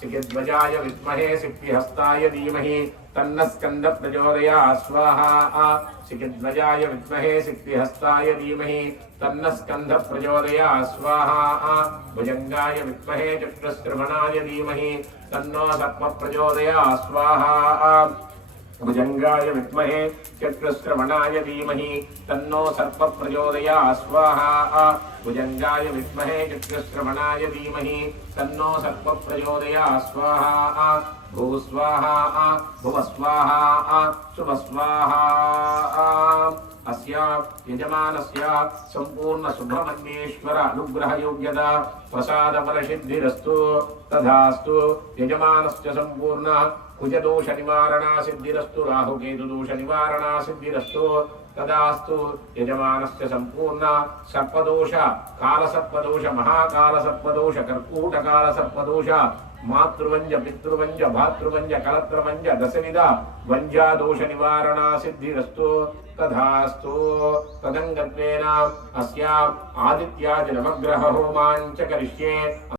शिखिध्वजाय विद्महे सिद्धिहस्ताय धीमहि तन्नः स्कन्दः प्रचोदयात् स्वाहा शिखिध्वजाय विद्महे सिद्धिहस्ताय धीमहि तन्नः स्कन्दः प्रचोदयात् स्वाहा भुजङ्गाय विद्महे चक्रश्रवणाय धीमहि तन्नो सर्पः प्रचोदयात् स्वाहा भुजङ्गाय विद्महे चक्रश्रवणाय धीमहि तन्नो सर्पः प्रचोदयात् स्वाहा भुजङ्गाय विद्महे चक्रश्रवणाय धीमहि तन्नो सर्पः प्रचोदयात् स्वाहा भूस्वाहा भुवस्वाहा शुभस्वाहा अस्या यजमानस्य संपूर्ण सुब्रह्मण्येश्वर अनुग्रह योग्यता प्रसाद फलसिद्धिरस्तु तथास्तु यजमानस्य संपूर्ण कुजदोष निवारणा सिद्धिरस्तु राहुकेतु दोष निवारणा सिद्धिरस्तु तदास्तु यजमानस्य संपूर्ण सर्पदोष कालसर्पदोष महाकालसर्पदोष कर्कूटकालसर्पदोष मातृवंज पितृवंज भातृवंज कलत्रवंज दशविध वंजा दोष निवारणा सिद्धिरस्तु तथास्तु तदंगत्वेन अस्या आदित्यादि नवग्रह होमाञ्च करिष्ये।